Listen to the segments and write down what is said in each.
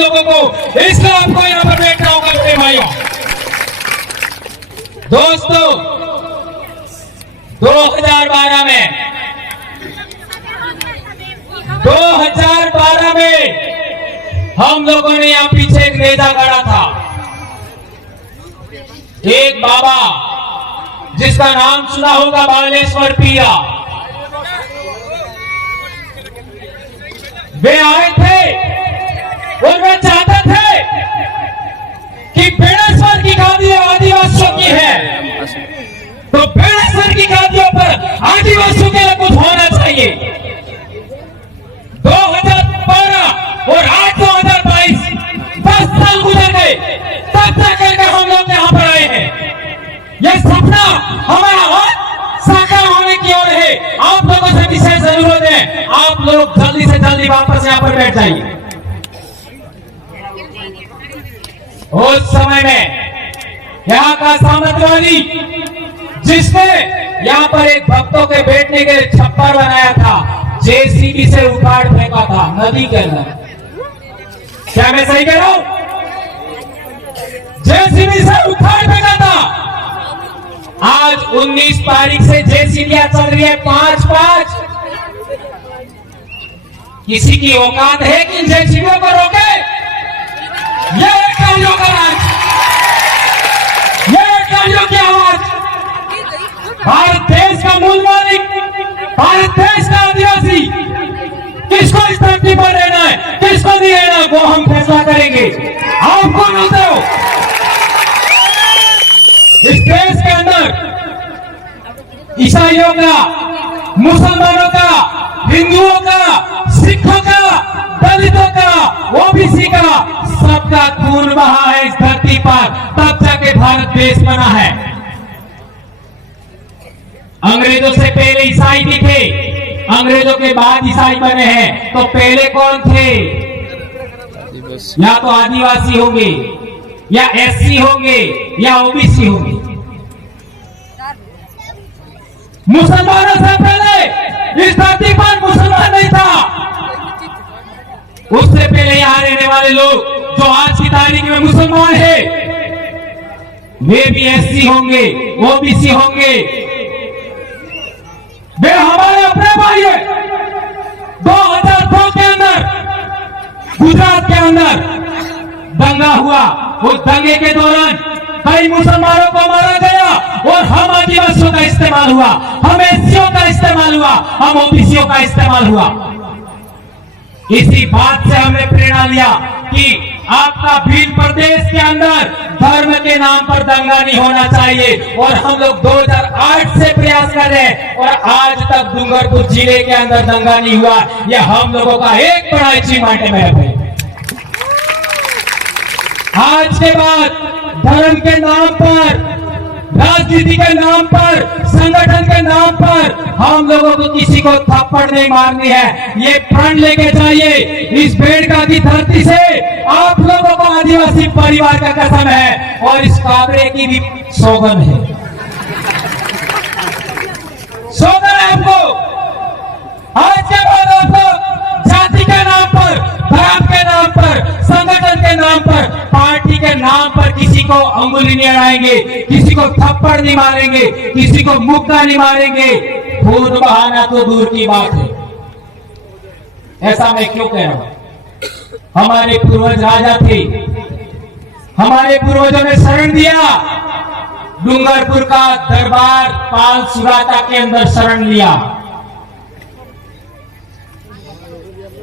लोगों को, इसलिए आपको यहाँ पर बैठना होगा मेरे भाइयों। दोस्तों 2012 में हम लोगों ने यहाँ पीछे एक नेता गढ़ा था, एक बाबा जिसका नाम सुना होगा, बालेश्वर पिया। वे आए थे और वे चाहते थे कि बेड़ेश्वर की गादी आदिवासियों की है, तो बेड़ेश्वर की गादियों पर आदिवासियों के लिए कुछ होना चाहिए। 2012 और आज 2022 10 साल गुजर गए, तब तक हम लोग यहाँ पर आए हैं। यह सपना हमारा और साकार होने की ओर है। आप लोगों से विशेष अनुरोध है, आप लोग जल्दी से जल्दी वापस यहाँ पर बैठ जाइए। उस समय में यहाँ का सामंतवादी, जिसने यहाँ पर एक भक्तों के बैठने के छप्पर बनाया था, जेसीबी से उखाड़ फेंका था नदी के अंदर। क्या मैं सही कह रहा हूं? जेसीबी से उखाड़ फेंका था। आज 19 तारीख से जेसीबियां चल रही है 5-5। किसी की औकात है कि जेसीबियों को रोके? ये कालियों का राज, ये कालियों की आवाज। भारत देश का मूल मालिक, भारत देश का आदिवासी, किसको इस धरती पर रहना है, किसको नहीं रहना, वो हम फैसला करेंगे। आप कौन होते हो? इस देश के अंदर ईसाइयों का, मुसलमानों का, हिंदुओं का, सिखों का, दलितों का, ओबीसी का, सबका खून बहा है इस धरती पर, तब जाके भारत देश बना है। अंग्रेजों से पहले ईसाई भी थे, अंग्रेजों के बाद ईसाई बने हैं। तो पहले कौन थे? या तो आदिवासी होंगे, या एससी होंगे, या ओबीसी होंगे। मुसलमानों से पहले इस धरती पर मुसलमान नहीं था। उससे पहले यहां रहने वाले लोग जो आज की तारीख में मुसलमान हैं, वे भी एससी होंगे, ओबीसी होंगे। वे हमारे अपने भाई है। 2002 के अंदर गुजरात के अंदर दंगा हुआ। उस दंगे के दौरान कई मुसलमानों को मारा गया और हम आदिवासियों का इस्तेमाल हुआ, हम एससीओ का इस्तेमाल हुआ, हम ओबीसीओ का इस्तेमाल हुआ। इसी बात से हमने प्रेरणा लिया कि आपका भील प्रदेश के अंदर धर्म के नाम पर दंगा नहीं होना चाहिए। और हम लोग 2008 से प्रयास कर रहे हैं और आज तक डूंगरपुर जिले के अंदर दंगा नहीं हुआ। यह हम लोगों का एक बड़ा अचीवमेंट है मेरे भाई। आज के बाद धर्म के नाम पर, राजनीति के नाम पर, संगठन के नाम पर हम लोगों को किसी को थप्पड़ नहीं मारनी है। ये प्रण लेके जाइए। इस बेड़का की धरती से आप लोगों को आदिवासी परिवार का कसम है और इस कांगड़े की भी सौगंध है, सौगंध है आपको। आज के बाद आप लोग जाति के नाम पर, धर्म के नाम पर, संगठन के नाम पर, पार्टी के नाम पर किसी को अंगुली नहीं अड़ाएंगे, किसी को थप्पड़ नहीं मारेंगे, किसी को मुक्का नहीं मारेंगे। खून बहाना तो दूर की बात है। ऐसा मैं क्यों कह रहा हूं? हमारे पूर्वज राजा थे, हमारे पूर्वजों ने शरण दिया। डूंगरपुर का दरबार पाल सुराता के अंदर शरण लिया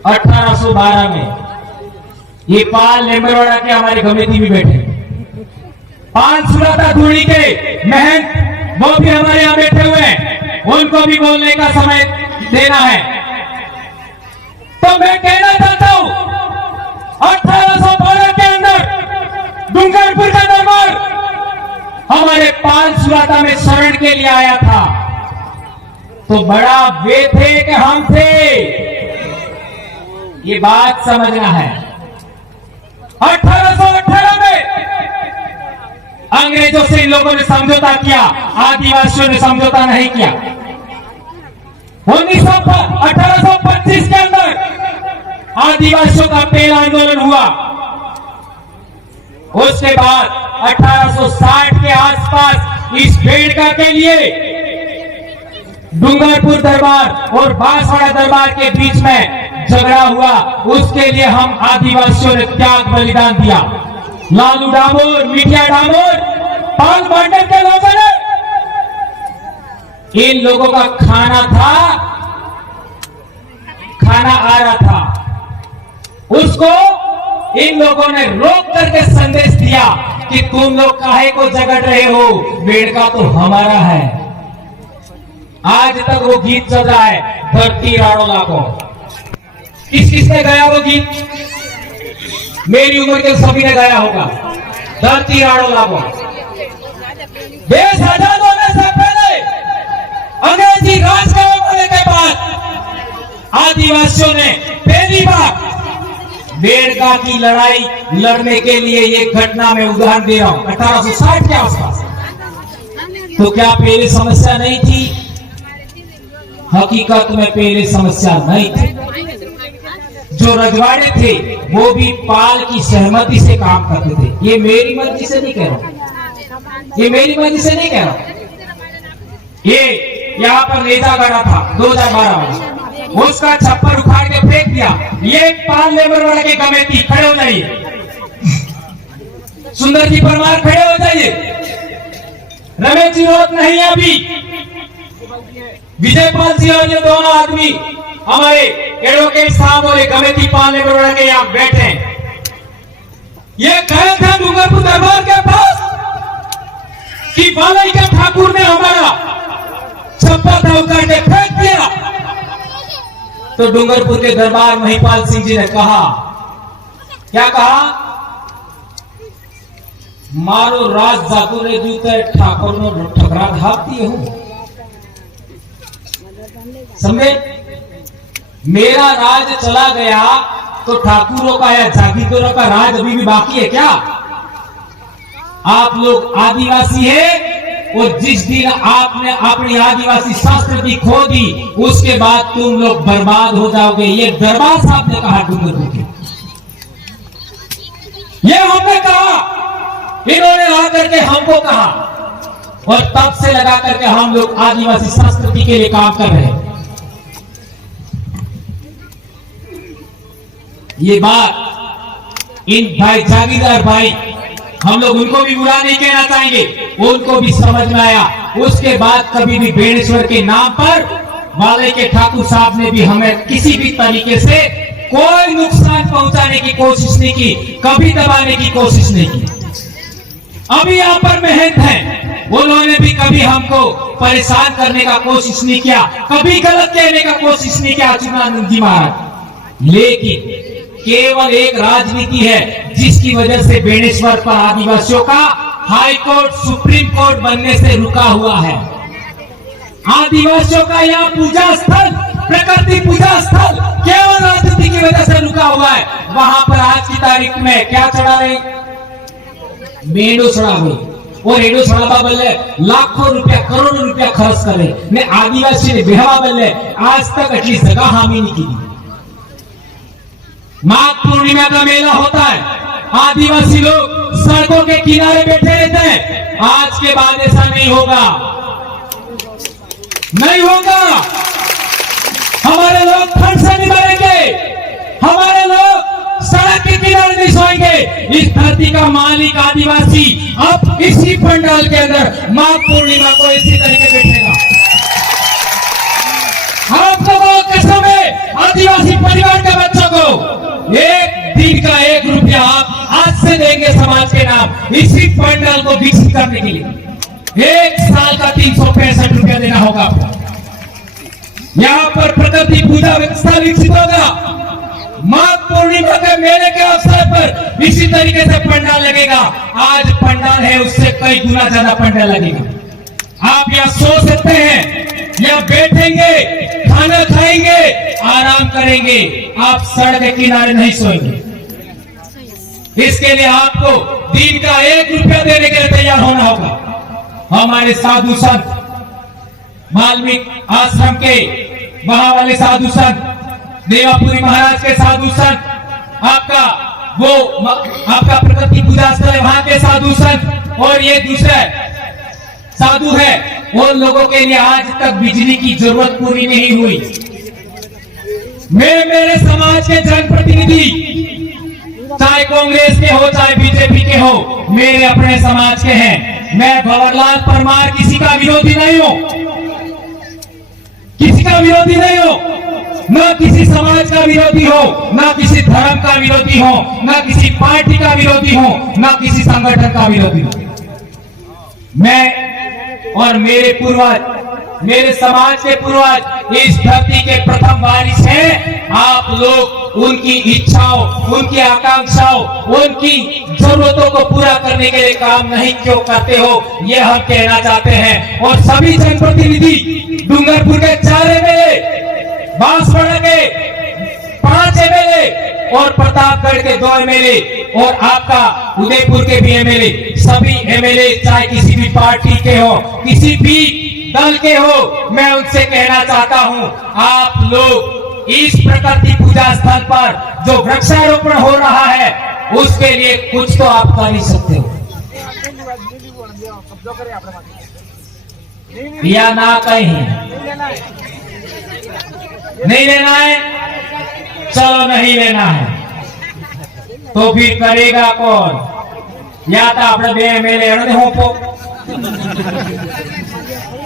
1812 में। ये पाल लेम्बरवाड़ा के हमारे कमेटी में बैठे, पाल सुराता धूड़ी के महंत, वो भी हमारे यहां बैठे हुए हैं, उनको भी बोलने का समय देना है। तो मैं कहना चाहता हूं, 1812 के अंदर डूंगरपुर का दरबार हमारे पाल सुराता में शरण के लिए आया था। तो बड़ा वे थे कि हम थे, ये बात समझना है। 1818 में अंग्रेजों से इन लोगों ने समझौता किया, आदिवासियों ने समझौता नहीं किया। 1825 के अंदर आदिवासियों का पहला आंदोलन हुआ उसके बाद 1860 के आसपास इस बेड़का के लिए डूंगरपुर दरबार और बांसवाड़ा दरबार के बीच में झगड़ा हुआ। उसके लिए हम आदिवासियों ने त्याग बलिदान दिया। लालू डामोर, मिठिया डामोर, पाल मंडल के लोगों ने, इन लोगों का खाना आ रहा था, उसको इन लोगों ने रोक करके संदेश दिया कि तुम लोग काहे को झगड़ रहे हो, बेड़का तो हमारा है। आज तक वो गीत चल रहा है, धरती राणो लागो। किस किसने गाया वो गीत? मेरी उम्र के सभी ने गाया होगा, धरती राणो लागो। देश आजाद होने से पहले, अंग्रेजी राज का होने के बाद आदिवासियों ने पहली बार बेड़का की लड़ाई लड़ने के लिए एक घटना में उदाहरण दे रहा हूं, 1860 के आसपास। तो क्या पहले समस्या नहीं थी? हकीकत में पहले समस्या नहीं थी। जो रजवाड़े थे वो भी पाल की सहमति से काम करते थे। ये मेरी मर्जी से नहीं कह रहा, ये मेरी मर्जी से नहीं कह रहा। ये यहाँ पर नेता गड़ा था 2012 में, उसका छप्पर उखाड़ के फेंक दिया। ये पाल लेबर वाला के कमेटी खड़े हो जाइए, सुंदर जी परमार खड़े हो जाइए, रमेश जी रोक नहीं है अभी, विजयपाल जी और ये दोनों आदमी हमारे एडवोकेट साहब और कमेटी पाल लेबर वाला के यहाँ बैठे हैं। ये गए थे डूंगरपुर दरबार के पास कि बालाई के ठाकुर ने हमारा छप्पर था उखाड़ के फेंक दिया। तो डूंगरपुर के दरबार महिपाल सिंह जी ने कहा, क्या कहा? मारो राज जातु रे जूते ठाकुर नो ठकरा धापती हूं। समझे? मेरा राज चला गया तो ठाकुरों का या जागीरदारों का राज अभी भी बाकी है क्या? आप लोग आदिवासी है और जिस दिन आपने अपनी आदिवासी संस्कृति खो दी उसके बाद तुम लोग बर्बाद हो जाओगे। ये दरबार साहब ने कहा डूंगरपुर के, ये हमने कहा, इन्होंने आकर के हमको कहा और तब से लगा करके हम लोग आदिवासी संस्कृति के लिए काम कर रहे हैं। ये बात इन भाई जागीरदार भाई, हम लोग उनको भी बुरा नहीं कहना चाहेंगे, उनको भी समझ में आया। उसके बाद कभी भी बेणेश्वर के नाम पर वाले के ठाकुर साहब ने भी हमें किसी भी तरीके से कोई नुकसान पहुंचाने की कोशिश नहीं की, कभी दबाने की कोशिश नहीं की। अभी यहाँ पर महंत हैं, उन्होंने भी कभी हमको परेशान करने का कोशिश नहीं किया, कभी गलत कहने का कोशिश नहीं किया अच्युतानंद जी महाराज। लेकिन केवल एक राजनीति है जिसकी वजह से बेणेश्वर पर आदिवासियों का हाई कोर्ट सुप्रीम कोर्ट बनने से रुका हुआ है। आदिवासियों का यह पूजा स्थल, प्रकृति पूजा स्थल केवल राजनीति की वजह से रुका हुआ है। वहां पर आज की तारीख में क्या चढ़ा रहे? मेडो चढ़ा रहे और एडो चढ़ावा बल्ले लाखों रुपया करोड़ों रुपया खर्च करे ने आदिवासी ने बेहवा बल्ले आज तक एटलीस्ट जगह हामी नहीं की। माघ पूर्णिमा का मेला होता है, आदिवासी लोग सड़कों के किनारे बैठे रहते हैं। आज के बाद ऐसा नहीं होगा, नहीं होगा। हमारे लोग ठंड से नहीं मरेंगे, हमारे लोग सड़क के किनारे नहीं सोएंगे। इस धरती का मालिक आदिवासी अब इसी पंडाल के अंदर माघ पूर्णिमा को इसी तरीके बैठेगा। आप लोगों कसम है आदिवासी परिवार के बच्चों को एक दिन का 1 रुपया आप आज से देंगे समाज के नाम इसी पंडाल को विकसित करने के लिए। 1 साल का 365 रुपया देना होगा आपको। यहाँ पर प्रकृति पूजा व्यवस्था विकसित होगा। माघ पूर्णिमा के मेले के अवसर पर इसी तरीके से पंडाल लगेगा। आज पंडाल है उससे कई गुना ज्यादा पंडाल लगेगा। आप यहाँ सो सकते हैं, यहाँ बैठेंगे, खाना खाएंगे, आराम करेंगे, आप सड़क के किनारे नहीं सोएंगे। इसके लिए आपको दिन का 1 रुपया देने के लिए तैयार होना होगा। हमारे साधु संत वाल्मीकि आश्रम के वहां वाले साधु संत, देवापुरी महाराज के साधु संत, आपका वो आपका प्रकृति पूजा स्थल है, वहां के साधु संत और ये दूसरे साधु है, उन लोगों के लिए आज तक बिजली की जरूरत पूरी नहीं हुई। मैं मेरे समाज के जनप्रतिनिधि, चाहे कांग्रेस के हो चाहे बीजेपी के हो, मेरे अपने समाज के हैं। मैं भंवरलाल परमार किसी का विरोधी नहीं हूं, किसी का विरोधी नहीं हो, न किसी समाज का विरोधी हो, न किसी धर्म का विरोधी हो, न किसी पार्टी का विरोधी हो, न किसी संगठन का विरोधी हो। मैं और मेरे पूर्वज, मेरे समाज के पूर्वज इस धरती के प्रथम वारिस हैं। आप लोग उनकी इच्छाओं, उनकी आकांक्षाओं, उनकी जरूरतों को पूरा करने के लिए काम नहीं क्यों करते हो, ये हम कहना चाहते हैं। और सभी जनप्रतिनिधि, डूंगरपुर के 4 एमएलए, बांसवाड़ा के 5 एमएलए और प्रतापगढ़ के 2 एमएलए और आपका उदयपुर के भी एमएलए, सभी एमएलए चाहे किसी भी पार्टी के हो, किसी भी दल के हो, मैं उनसे कहना चाहता हूं, आप लोग इस प्रकृति पूजा स्थल पर जो वृक्षारोपण हो रहा है उसके लिए कुछ तो आप कर ही सकते हो, या ना कहीं नहीं लेना है, चलो नहीं लेना है तो फिर करेगा कौन? या तो अपने 2 एमएलए अड़न होपो,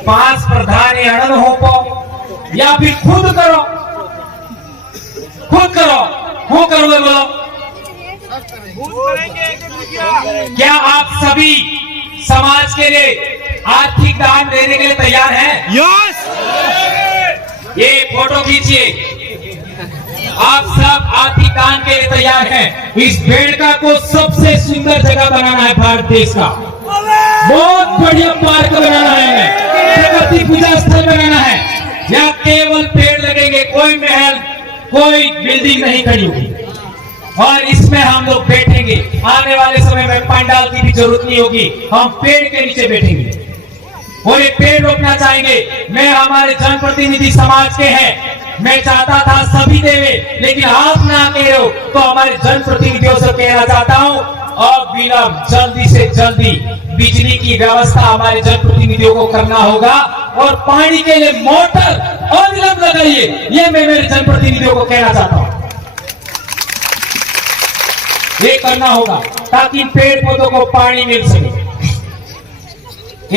5 प्रधान अड़न होपो, या फिर खुद करो, खुद करो। क्यों करोगे बोलो? क्या आप सभी समाज के लिए आर्थिक दान देने के लिए तैयार हैं? यस। ये फोटो खींचिए, आप सब आर्थिक दान के लिए तैयार हैं। इस बेड़का को सबसे सुंदर जगह बनाना है भारत देश का, बहुत बढ़िया पार्क बनाना है, प्रकृति पूजा स्थल बनाना है। यहाँ केवल पेड़ लगेंगे, कोई महल, कोई बिल्डिंग नहीं खड़ी होगी, और इसमें हम लोग बैठेंगे। आने वाले समय में पंडाल की भी जरूरत नहीं होगी, हम पेड़ के नीचे बैठेंगे और ये पेड़ रोपना चाहेंगे। मैं हमारे जनप्रतिनिधि समाज के हैं, मैं चाहता था सभी देवे, लेकिन आप ना कह रहे हो तो हमारे जनप्रतिनिधियों से कहना चाहता हूं, अब विलंब जल्दी से जल्दी बिजली की व्यवस्था हमारे जनप्रतिनिधियों को करना होगा और पानी के लिए मोटर अविलंब लगाइए, ये मैं मेरे जनप्रतिनिधियों को कहना चाहता हूं। ये करना होगा ताकि पेड़ पौधों को पानी मिल सके।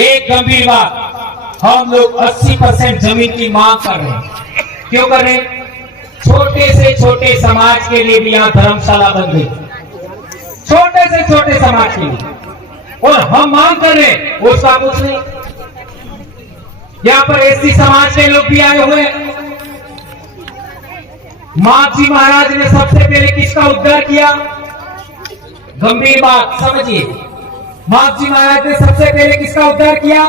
एक गंभीर बात, हम लोग 80% जमीन की मांग कर रहे हैं। क्यों कर रहे हैं? छोटे से छोटे समाज के लिए भी यहाँ धर्मशाला बन गई, छोटे से छोटे समाज के लिए, और हम मांग कर रहे हैं उसका कुछ नहीं। यहाँ पर एससी समाज के लोग भी आए हुए हैं। मांझी महाराज ने सबसे पहले किसका उद्धार किया? गंभीर बात समझिए, मांझी महाराज ने सबसे पहले किसका उद्धार किया?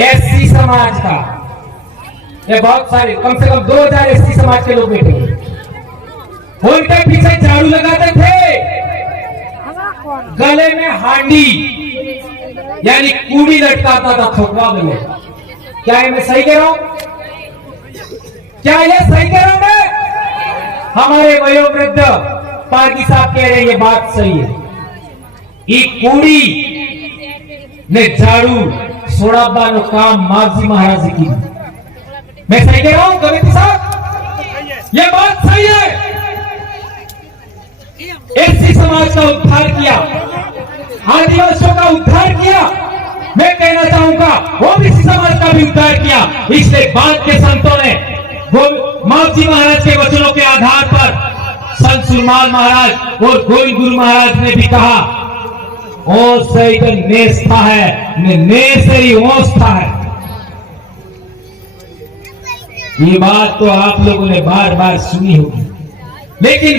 एससी समाज का। ये बहुत सारे, कम से कम 2000 एससी समाज के लोग बैठे हैं, उनके पीछे झाड़ू लगाते थे, गले में हांडी यानी कूड़ी लटकाता था ठोकवा गले। क्या ये मैं सही कह रहा हूं? क्या ये सही कह रहा हूं मैं? हमारे वयोवृद्ध पागी साहब कह रहे हैं ये बात सही है। ये कूड़ी ने झाड़ू सोड़ाबा नो काम मांझी महाराज की। मैं सही कह रहा हूं कविता साहब? ये बात सही है। एससी समाज का उद्धार किया, आदिवासियों का उद्धार किया, मैं कहना चाहूंगा ओबीसी समाज का भी उद्धार किया। इसलिए बाद के संतों ने मांझी महाराज के वचनों के आधार पर संत सुरमाल महाराज और गोविंद गुरु महाराज ने भी कहा, ओ सही तो नेस्था है, नेसरी ओस्था है। ये बात तो आप लोगों ने बार बार सुनी होगी, लेकिन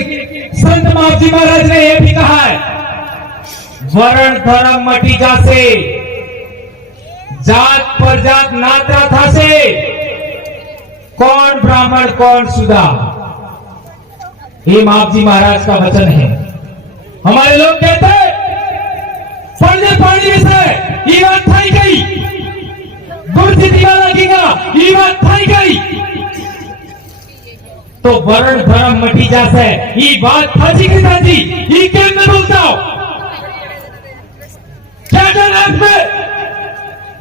संत मांझी महाराज ने यह भी कहा है, वर्ण धर्म मटी जासे, जात पर जात नाता था से, कौन ब्राह्मण कौन सुधा। ये मांझी महाराज का वचन है। हमारे लोग कहते हैं पढ़ने पानी विषय ये बात थाई गई, गुरजी दीवाना की ये बात थाई गई, तो वर्ण धर्म मटी जासे ये बात थाजी की थाजी ये केम में बोलता हूं क्या जनाब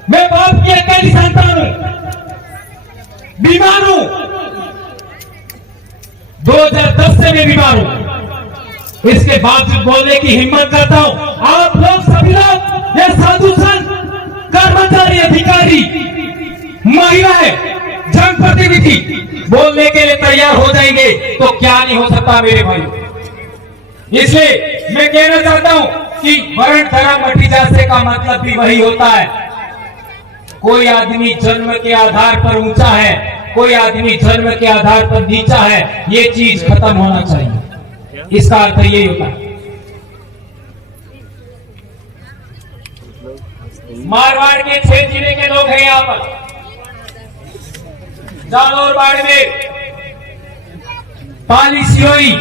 मैं बाप की अकेली संतान हूं, बीमार हूं, 2010 से मैं बीमार हूं, इसके बावजूद बोलने की हिम्मत करता हूं। आप लोग सभी लोग ये साधु संत, कर्मचारी, अधिकारी, महिलाएं, जनप्रतिनिधि बोलने के लिए तैयार हो जाएंगे तो क्या नहीं हो सकता मेरे भाई। इसलिए मैं कहना चाहता हूं कि वर्ण धर्म मटी जासे का मतलब भी वही होता है। कोई आदमी जन्म के आधार पर ऊंचा है, कोई आदमी जन्म के आधार पर नीचा है, ये चीज खत्म होना चाहिए। इसका अर्थ यही होता है। मारवाड़ के 6 जिले के लोग हैं यहाँ पर, जालौर, बाड़मेर, पाली, सिरोही,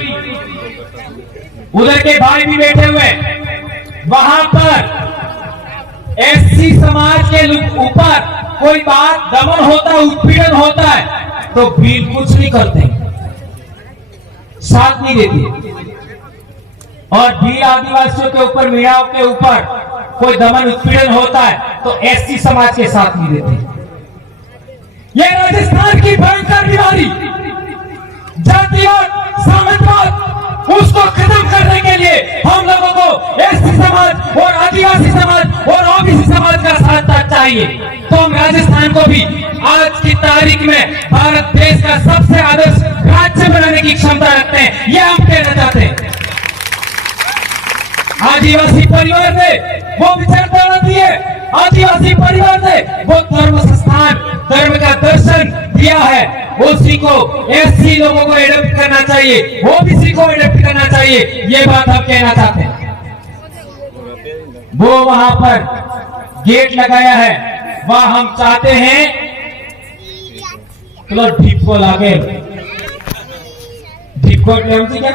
उधर के भाई भी बैठे हुए। वहां पर एससी समाज के ऊपर कोई बात दमन होता है, उत्पीड़न होता है तो भीड़ कुछ नहीं करते, साथ नहीं देती। और भीड़ आदिवासियों के ऊपर, मीराओं के ऊपर कोई दमन उत्पीड़न होता है तो एससी समाज के साथ नहीं देते। ये राजस्थान की भयंकर बीमारी जातिवाद, सामंतवाद, उसको खत्म करने के लिए हम लोगों को एससी समाज और आदिवासी समाज और ओबीसी समाज का साथ चाहिए। तो हम राजस्थान को भी आज की तारीख में भारत देश का सबसे आदर्श राज्य बनाने की क्षमता रखते हैं, यह हम कहना चाहते हैं। आदिवासी परिवार ने वो विचारधारा दी है, आदिवासी परिवार ने वो धर्म संस्थान, धर्म का दर्शन दिया है, उसी को एससी लोगों को एडप्ट करना चाहिए, ओबीसी को एडप्ट करना चाहिए, ये बात हम कहना चाहते हैं। वो वहां पर गेट लगाया है, वह हम चाहते हैं चलो ढीप को लागे, ढीप को क्या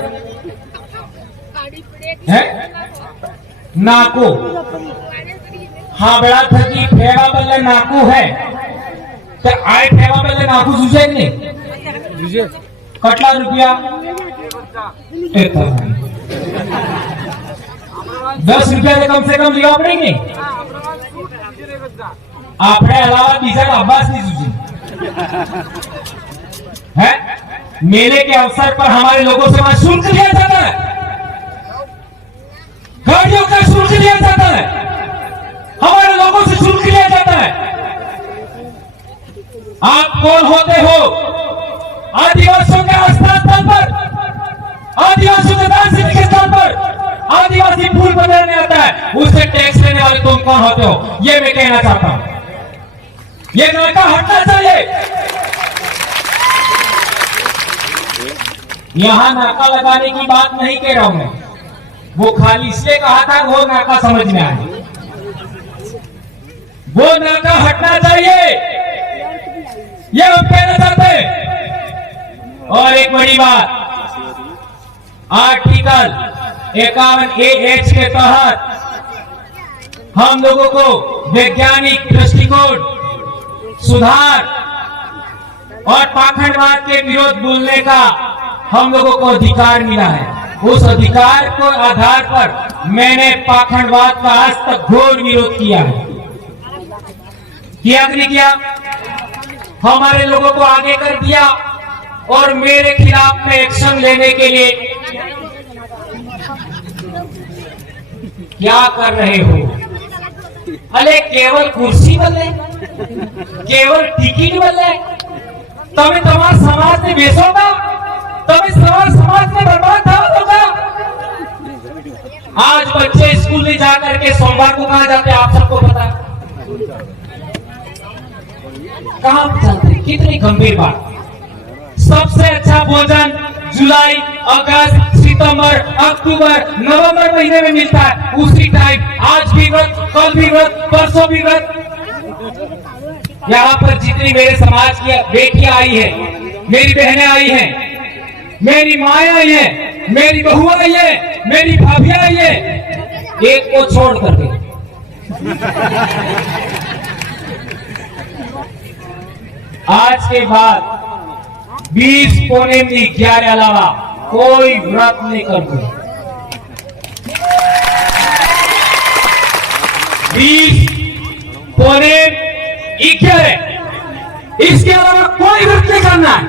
है नाकू, हाँ बड़ा था कि फेवा बल्ले नाकू है तो आए फेवा बल्ले नाकू जुझे नहीं कटला रुपया 10 रुपया से कम लिया पड़ेंगे। आपने अलावा बीजा का अब्बास नहीं जुझे है। मेले के अवसर पर हमारे लोगों से वहां शुल्क लिया जाता है, गाड़ियों का शुल्क लिया जाता है, हमारे लोगों से शुल्क लिया जाता है। आप कौन होते हो? आदिवासियों के आस्था स्थल पर, आदिवासियों के दान सिद्धि के स्थल पर आदिवासी फूल बनाने आता है, उससे टैक्स लेने वाले तुम कौन होते हो? ये मैं कहना चाहता हूं। ये नाका हटना चाहिए। यहां नाका लगाने की बात नहीं कह रहा हूं मैं, वो खाली इसलिए कहा था वो नाका समझ में आए। वो नाका हटना चाहिए, ये हम कहना चाहते हैं। और एक बड़ी बात, आर्टिकल 51AH के तहत हम लोगों को वैज्ञानिक दृष्टिकोण, सुधार और पाखंडवाद के विरोध बोलने का हम लोगों को अधिकार मिला है। उस अधिकार को आधार पर मैंने पाखंडवाद का आज तक घोर विरोध किया है। किया कि नहीं किया? हमारे लोगों को आगे कर दिया और मेरे खिलाफ में एक्शन लेने के लिए क्या कर रहे हो? अरे केवल कुर्सी बदले, केवल टिकट बदले, तभी तुम्हारा समाज में बेचोगा, तभी समाज में बर्बाद होगा। आज बच्चे स्कूल में जाकर के सोमवार को कहाँ जाते हैं आप सबको पता है? कहाँ जाते? कितनी गंभीर बात। सबसे अच्छा भोजन जुलाई, अगस्त, सितंबर, अक्टूबर, नवंबर महीने में मिलता है। उसी टाइम आज भी व्रत, कल भी व्रत, परसों भी व्रत। यहाँ पर जितनी मेरे समाज की बेटियां आई है, मेरी बहनें आई हैं, मेरी माँ आई है, मेरी बहू आई है, मेरी भाभी आई है, एक को छोड़ करके आज के बाद 20 पौने 11 अलावा कोई व्रत नहीं करते। 20 पौने 11 इसके अलावा कोई व्रत नहीं करना है।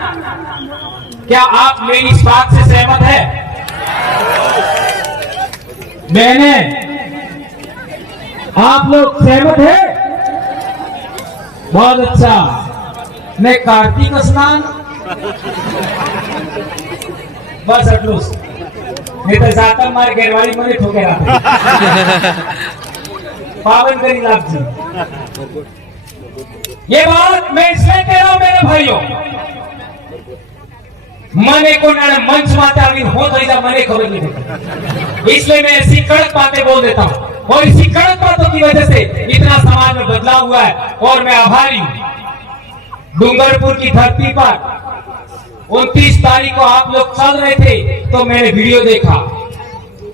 क्या आप मेरी इस बात से सहमत है? बहने, आप लोग सहमत है? बहुत अच्छा। मैं कार्तिक स्नान बस अटलूस नहीं तो जाता मार गेरवाड़ी में ठोके रहा पावन करी लाभ जी। ये बात मैं इसलिए कह रहा हूं मेरे भाइयों, मने को ना मंच माते आगे हो तो मने खबर नहीं होता, इसलिए मैं ऐसी कड़क बातें बोल देता हूं। और इसी कड़क बातों की वजह से इतना समाज में बदलाव हुआ है और मैं आभारी हूं। डूंगरपुर की धरती पर 29 तारीख को आप लोग चल रहे थे तो मैंने वीडियो देखा।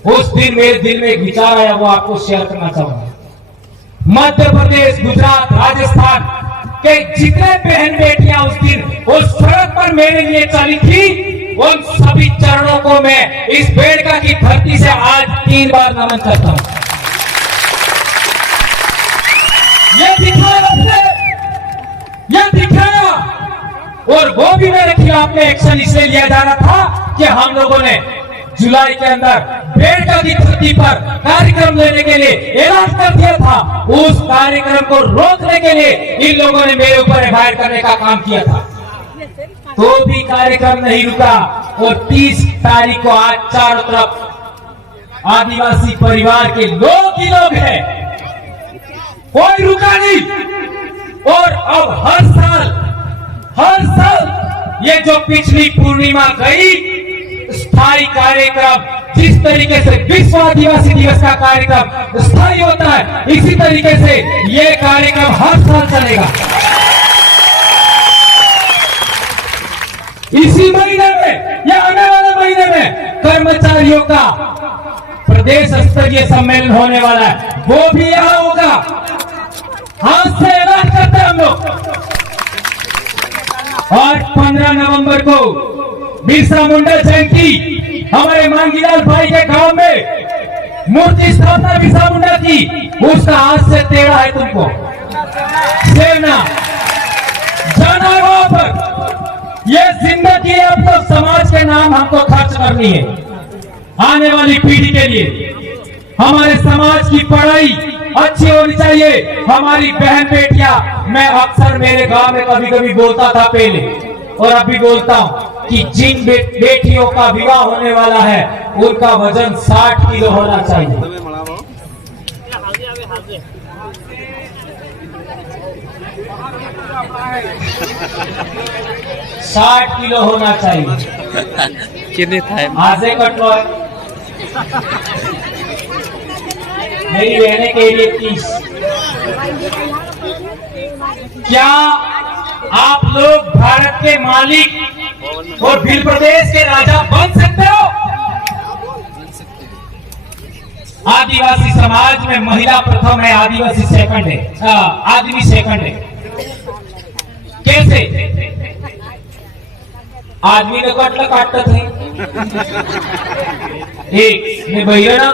उस दिन मेरे दिल में एक विचार आया, वो आपको शेयर करना चाहूंगा। मध्य प्रदेश, गुजरात, राजस्थान के जितने बहन बेटियां उस दिन उस सड़क पर मेरे लिए चली थी, उन सभी चरणों को मैं इस बेड़का की धरती से आज 3 बार नमन करता हूं। ये दिखाया और वो भी मेरे खिलाफ में एक्शन इसलिए लिया जा रहा था कि हम लोगों ने जुलाई के अंदर बेड़का की धरती पर कार्यक्रम लेने के लिए ऐलान कर दिया था। उस कार्यक्रम को रोकने के लिए इन लोगों ने मेरे ऊपर एफआईआर करने का काम किया था, तो भी कार्यक्रम नहीं रुका। और 30 तारीख को आज चारों तरफ आदिवासी परिवार के लोग ही लोग हैं, कोई रुका नहीं। और अब हर साल ये जो पिछली पूर्णिमा गई, स्थायी कार्यक्रम जिस तरीके से विश्व आदिवासी दिवस का कार्यक्रम स्थायी होता है, इसी तरीके से ये कार्यक्रम हर साल चलेगा। इसी महीने में या आने वाले महीने में कर्मचारियों का प्रदेश स्तरीय सम्मेलन होने वाला है, वो भी यहां होगा। हाथ से ऐलान करते हैं हम लोग। और 15 नवंबर को बिरसा मुंडा जयंती हमारे मांगीलाल भाई के गांव में मूर्ति स्थापना बिरसा मुंडा की, उसका आज से तेड़ा है तुमको सेना जाना है वहां पर। ये जिंदगी अब तो समाज के नाम हमको खर्च करनी है, आने वाली पीढ़ी के लिए। हमारे समाज की पढ़ाई अच्छी होनी चाहिए। हमारी बहन बेटियां, मैं अक्सर मेरे गांव में कभी कभी बोलता था पहले और अभी बोलता हूं कि जिन बेटियों का विवाह होने वाला है उनका वजन 60 किलो होना चाहिए। 60 किलो होना चाहिए। कितने था आजे कटलो मेरी बहने के लिए 30। क्या आप लोग भारत के मालिक और भील प्रदेश के राजा बन सकते हो? आदिवासी समाज में महिला प्रथम है, आदिवासी सेकंड है, आदमी सेकंड है। कैसे? आदमी ने कटला काटता थे एक ने भैया ना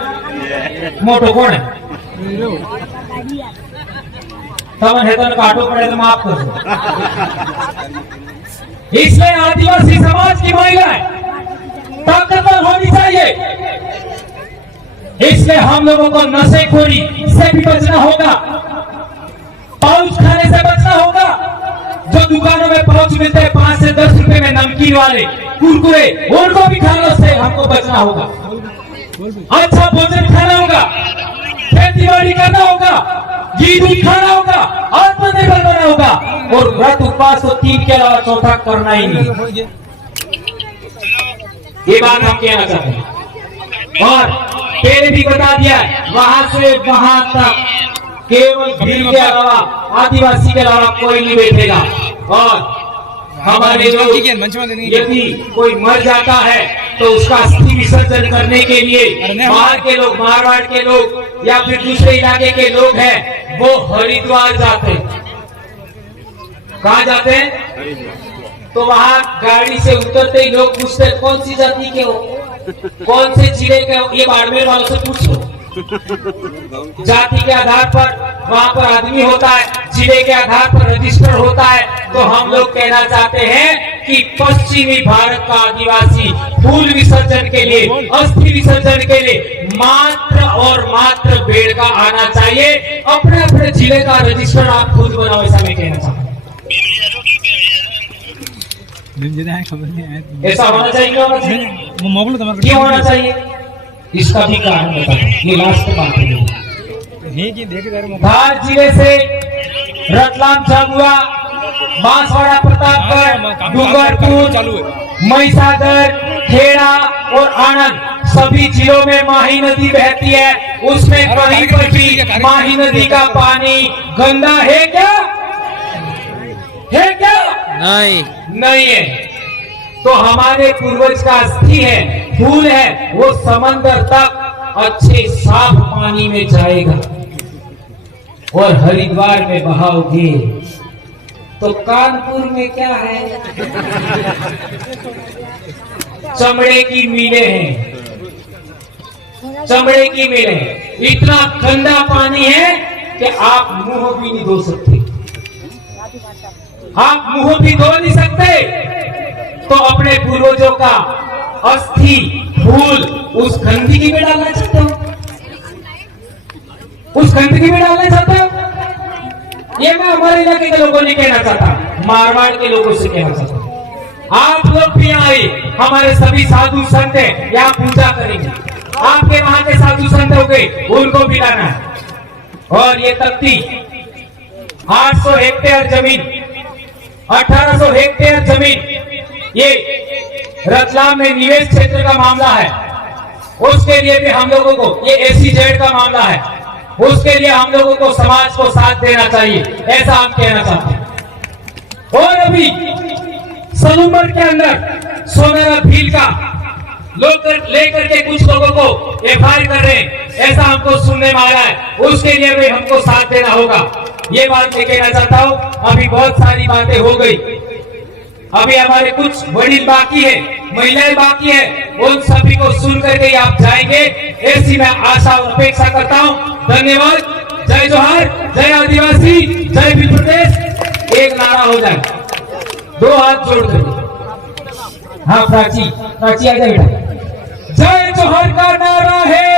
मोटो कौन है तमन है तो काटो पड़े तो माफ कर दो। इसलिए आदिवासी समाज की महिलाएं ताकतवर होनी चाहिए। इसलिए हम लोगों को नशेखोरी से भी बचना होगा, पाउच खाने से बचना होगा। जो दुकानों में पाउच मिलते हैं 5 से 10 रुपए में नमकीन वाले कुरकुरे, उनको भी खाने से हमको बचना होगा। अच्छा भोजन खाना होगा, खेती बाड़ी करना होगा, घी दूध खाना होगा, आत्मनिर्भर बनना होगा। और व्रत उपवास तो 3 के अलावा चौथा करना ही नहीं। ये बात हम कहना चाहते हैं। और पहले भी बता दिया, वहां से वहां तक केवल भील के अलावा, आदिवासी के अलावा कोई नहीं बैठेगा। और हमारे लोग यदि कोई मर जाता है तो उसका अस्थि विसर्जन करने के लिए बाहर के लोग, मारवाड़ के लोग या फिर दूसरे इलाके के लोग हैं, वो हरिद्वार जाते हैं। कहाँ जाते हैं? तो वहां गाड़ी से उतरते ही लोग पूछते कौन सी जाति के हो, कौन से जिले के हो, ये बाड़मेर वालों से पूछो। जाति के आधार पर वहां पर आदमी होता है, जिले के आधार पर रजिस्टर होता है। तो हम लोग कहना चाहते हैं कि पश्चिमी भारत का आदिवासी फूल विसर्जन के लिए, अस्थि विसर्जन के लिए मात्र और मात्र बेड़का आना चाहिए। अपने अपने जिले का रजिस्टर आप खुद बनाओ, ऐसा मैं कहना चाहता हूँ। ऐसा होना चाहिए, क्यों होना चाहिए, इसका भी कारण बताओ। ये लास्ट बात है। धार जिले से रतलाम झाबुआ, बांसवाड़ा, प्रतापगढ़, डूंगरपुर, महिसागर, खेड़ा और आनंद सभी जिलों में माही नदी बहती है। उसमें कहीं पर भी माही नदी का पानी गंदा है क्या? है क्या? नहीं है। तो हमारे पूर्वज का अस्थि है, फूल है, वो समंदर तक अच्छे साफ पानी में जाएगा और हरिद्वार में बहाओगे। तो कानपुर में क्या है? चमड़े की मिलें हैं, चमड़े की मिलें। इतना गंदा पानी है कि आप मुंह भी नहीं धो सकते, आप मुंह भी धो नहीं सकते। तो अपने पूर्वजों का अस्थि फूल उस गंदगी में डालना चाहते हो, उस गंदगी में डालना चाहते हो। ये मैं हमारे इलाके के लोगों ने कहना चाहता, मारवाड़ के लोगों से कहना चाहता। आप लोग भी आए, हमारे सभी साधु संत हैं, यहाँ पूजा करेंगे। आपके वहां के साधु संत हो गए, उनको भी लाना है। और ये तख्ती 800 हेक्टेयर जमीन, 1800 हेक्टेयर जमीन, ये रतलाम में निवेश क्षेत्र का मामला है। उसके लिए भी हम लोगों को, ये SEZ का मामला है, उसके लिए हम लोगों को समाज को साथ देना चाहिए, ऐसा हम कहना चाहते हैं। और अभी सलूमर के अंदर सोनारा भील का लोग लेकर के कुछ लोगों को FIR कर रहे हैं, ऐसा हमको सुनने में आया है। उसके लिए भी हमको साथ देना होगा, ये बात मैं कहना चाहता हूँ। अभी बहुत सारी बातें हो गई, अभी हमारे कुछ वडील बाकी है, महिलाएं बाकी है, उन सभी को सुन करके आप जाएंगे, ऐसी मैं आशा और अपेक्षा करता हूँ। धन्यवाद। जय जोहार, जय आदिवासी, जय भील प्रदेश। एक नारा हो जाए, दो हाथ जोड़ कर। हाँ प्राची, प्राची आ जाए बेटा। जय जोहार का नारा है,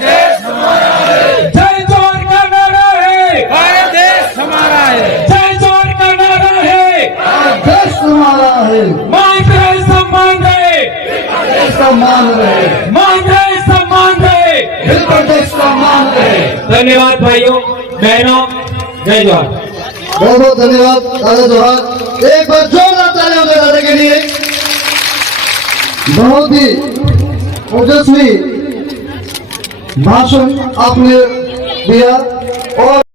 जय जोहार का नारा है, भारत देश हमारा है, जय जोहार का नारा है, देश हमारा है। मांग रहे सम्मान रहे, सम्मान रहे, मांग रहे सम्मान रहे, भील प्रदेश का मान रहे। धन्यवाद भाइयों बहनों, जय जोहार। बहुत बहुत धन्यवाद दादा जोहार। एक बार जोरदार तालियां दो दादा के लिए। बहुत ही ओजस्वी भाषण आपने दिया और